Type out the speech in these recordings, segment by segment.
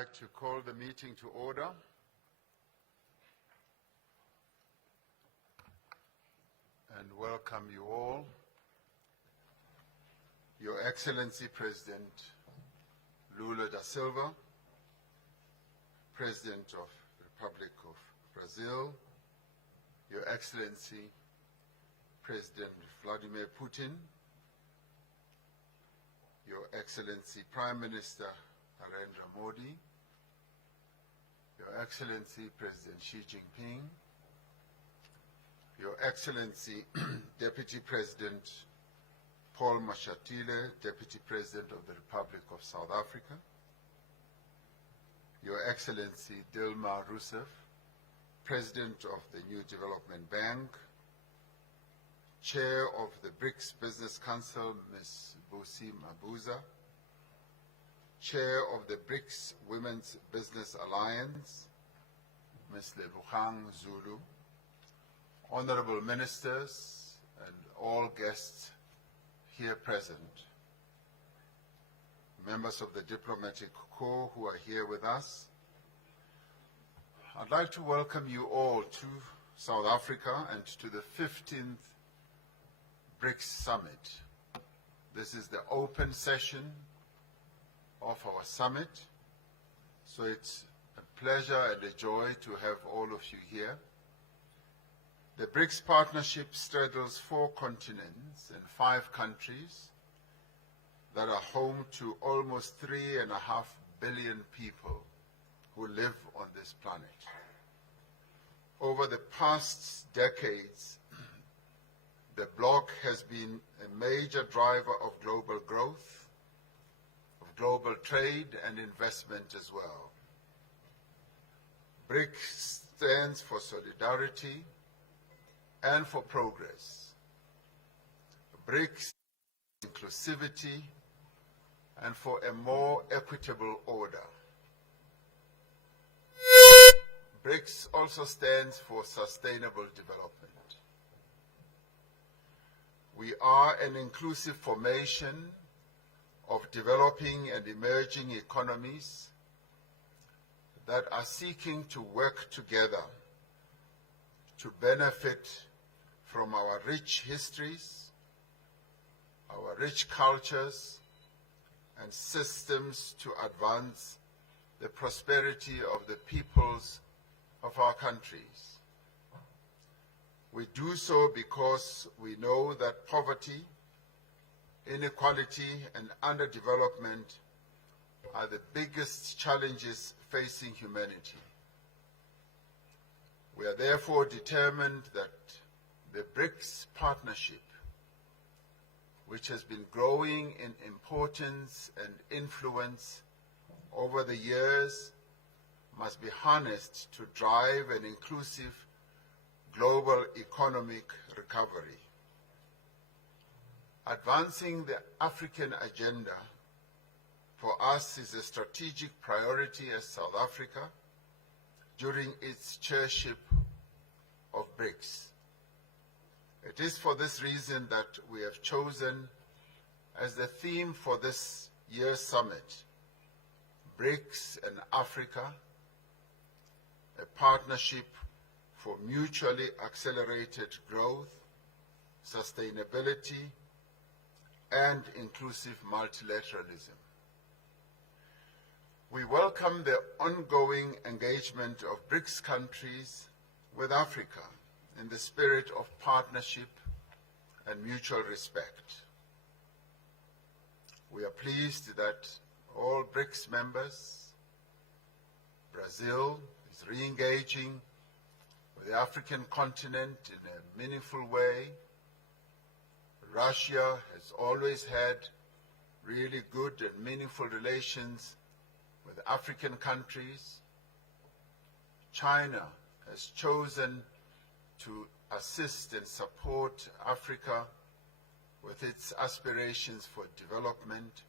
like to call the meeting to order. And welcome you all. Your Excellency President Lula da Silva, President of the Republic of Brazil, Your Excellency President Vladimir Putin, Your Excellency Prime Minister Narendra Modi, Your Excellency President Xi Jinping, Your Excellency Deputy President Paul Mashatile, Deputy President of the Republic of South Africa, Your Excellency Dilma Rousseff, President of the New Development Bank, Chair of the BRICS Business Council, Ms. Busi Mabuza, Chair of the BRICS Women's Business Alliance, Ms. Lebogang Zulu, Honorable Ministers and all guests here present, members of the diplomatic corps who are here with us. I'd like to welcome you all to South Africa and to the 15th BRICS Summit. This is the open session of our summit, so it's a pleasure and a joy to have all of you here. The BRICS partnership straddles 4 continents and 5 countries that are home to almost 3.5 billion people who live on this planet. Over the past decades, the bloc has been a major driver of global growth, of global trade and investment as well. BRICS stands for solidarity and for progress. BRICS inclusivity and for a more equitable order. BRICS also stands for sustainable development. We are an inclusive formation of developing and emerging economies that are seeking to work together to benefit from our rich histories, our rich cultures, and systems to advance the prosperity of the peoples of our countries. We do so because we know that poverty, inequality, and underdevelopment are the biggest challenges facing humanity. We are therefore determined that the BRICS partnership, which has been growing in importance and influence over the years, must be harnessed to drive an inclusive global economic recovery. Advancing the African agenda for us is a strategic priority as South Africa during its chairship of BRICS. It is for this reason that we have chosen as the theme for this year's summit, BRICS and Africa, a partnership for mutually accelerated growth, sustainability, and inclusive multilateralism. We welcome the ongoing engagement of BRICS countries with Africa in the spirit of partnership and mutual respect. We are pleased that all BRICS members, Brazil is re-engaging with the African continent in a meaningful way. Russia has always had really good and meaningful relations with African countries. China has chosen to assist and support Africa with its aspirations for development.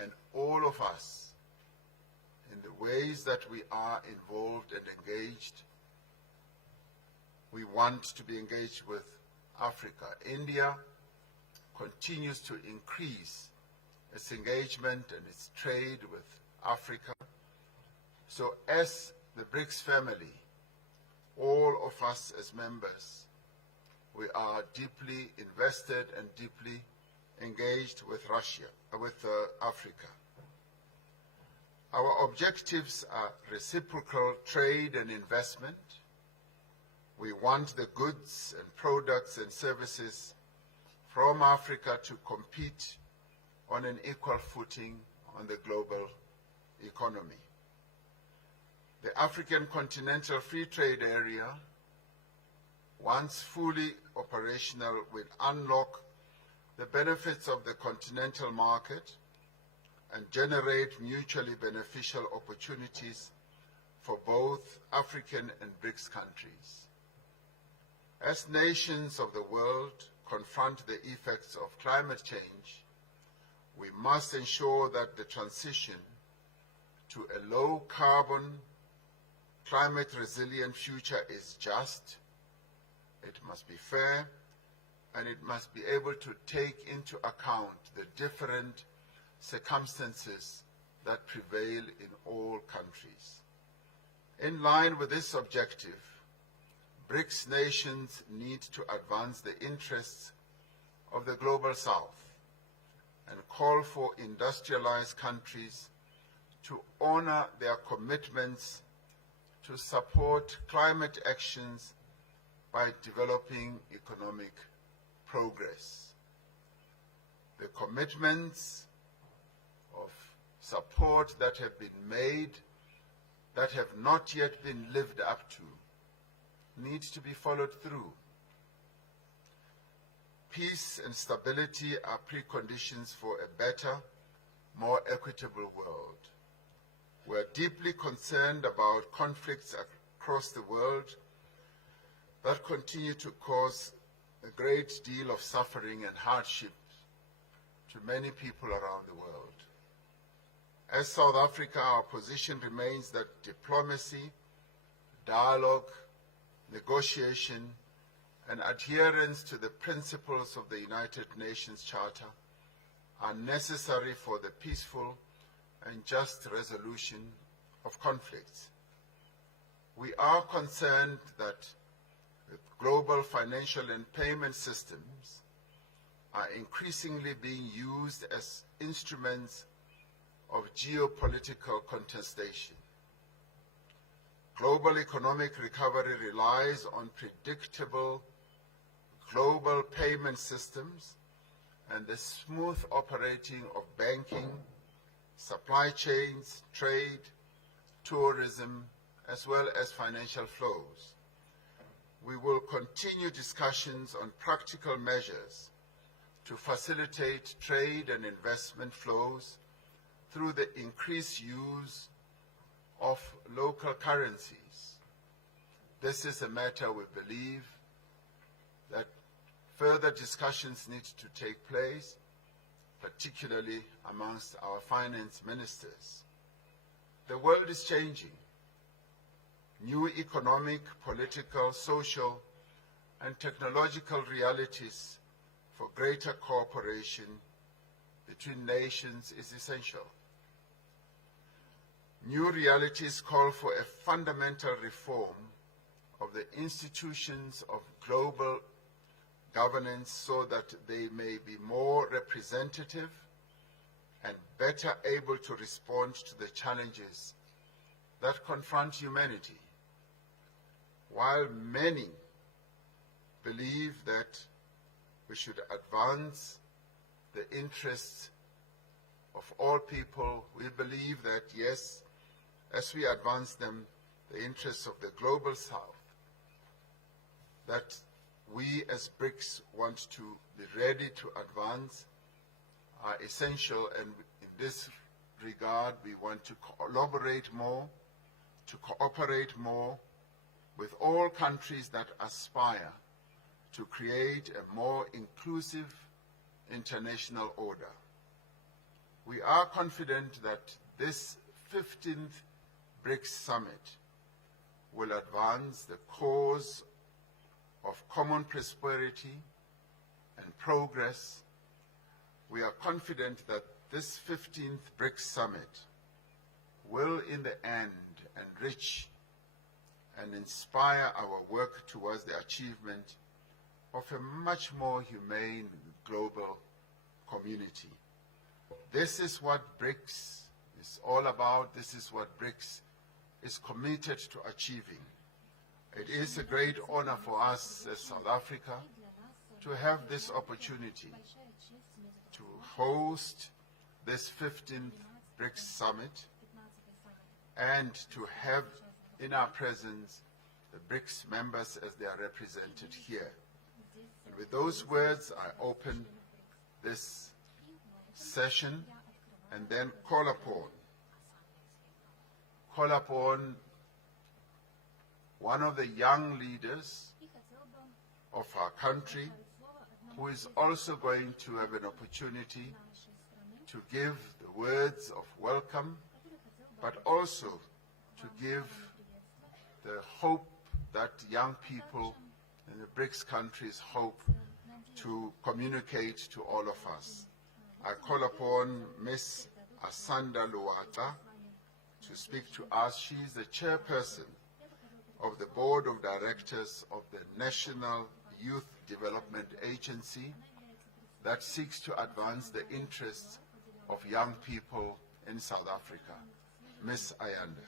And all of us, in the ways that we are involved and engaged, we want to be engaged with Africa. India continues to increase its engagement and its trade with Africa. So as the BRICS family, all of us as members, we are deeply invested and deeply engaged with Africa. Our objectives are reciprocal trade and investment. We want the goods and products and services from Africa to compete on an equal footing on the global economy. The African Continental Free Trade Area, once fully operational, will unlock the benefits of the continental market and generate mutually beneficial opportunities for both African and BRICS countries. As nations of the world confront the effects of climate change, we must ensure that the transition to a low-carbon, climate-resilient future is just, it must be fair, and it must be able to take into account the different circumstances that prevail in all countries. In line with this objective, BRICS nations need to advance the interests of the Global South and call for industrialized countries to honor their commitments to support climate actions by developing economic progress. The commitments of support that have been made that have not yet been lived up to need to be followed through. Peace and stability are preconditions for a better, more equitable world. We are deeply concerned about conflicts across the world that continue to cause a great deal of suffering and hardship to many people around the world. As South Africa, our position remains that diplomacy, dialogue, negotiation, and adherence to the principles of the United Nations Charter are necessary for the peaceful and just resolution of conflicts. We are concerned that global financial and payment systems are increasingly being used as instruments of geopolitical contestation. Global economic recovery relies on predictable global payment systems and the smooth operating of banking, supply chains, trade, tourism, as well as financial flows. We will continue discussions on practical measures to facilitate trade and investment flows through the increased use of local currencies. This is a matter we believe that further discussions need to take place, particularly amongst our finance ministers. The world is changing. New economic, political, social, and technological realities for greater cooperation between nations is essential. New realities call for a fundamental reform of the institutions of global governance so that they may be more representative and better able to respond to the challenges that confront humanity. While many believe that we should advance the interests of all people, we believe that, yes, as we advance them, the interests of the Global South, that we as BRICS want to be ready to advance are essential, and in this regard we want to collaborate more, to cooperate more with all countries that aspire to create a more inclusive international order. We are confident that this 15th BRICS Summit will advance the cause of common prosperity and progress. We are confident that this 15th BRICS Summit in the end enrich and inspire our work towards the achievement of a much more humane global community. This is what BRICS is all about. This is what BRICS is committed to achieving. It is a great honor for us as South Africa to have this opportunity to host this 15th BRICS Summit and to have in our presence the BRICS members as they are represented here. And with those words, I open this session and then call upon one of the young leaders of our country who is also going to have an opportunity to give the words of welcome, but also to give the hope that young people in the BRICS countries hope to communicate to all of us. I call upon Ms. Asanda Luata to speak to us. She is the chairperson of the Board of Directors of the National Youth Development Agency that seeks to advance the interests of young people in South Africa. Ms. Ayanda.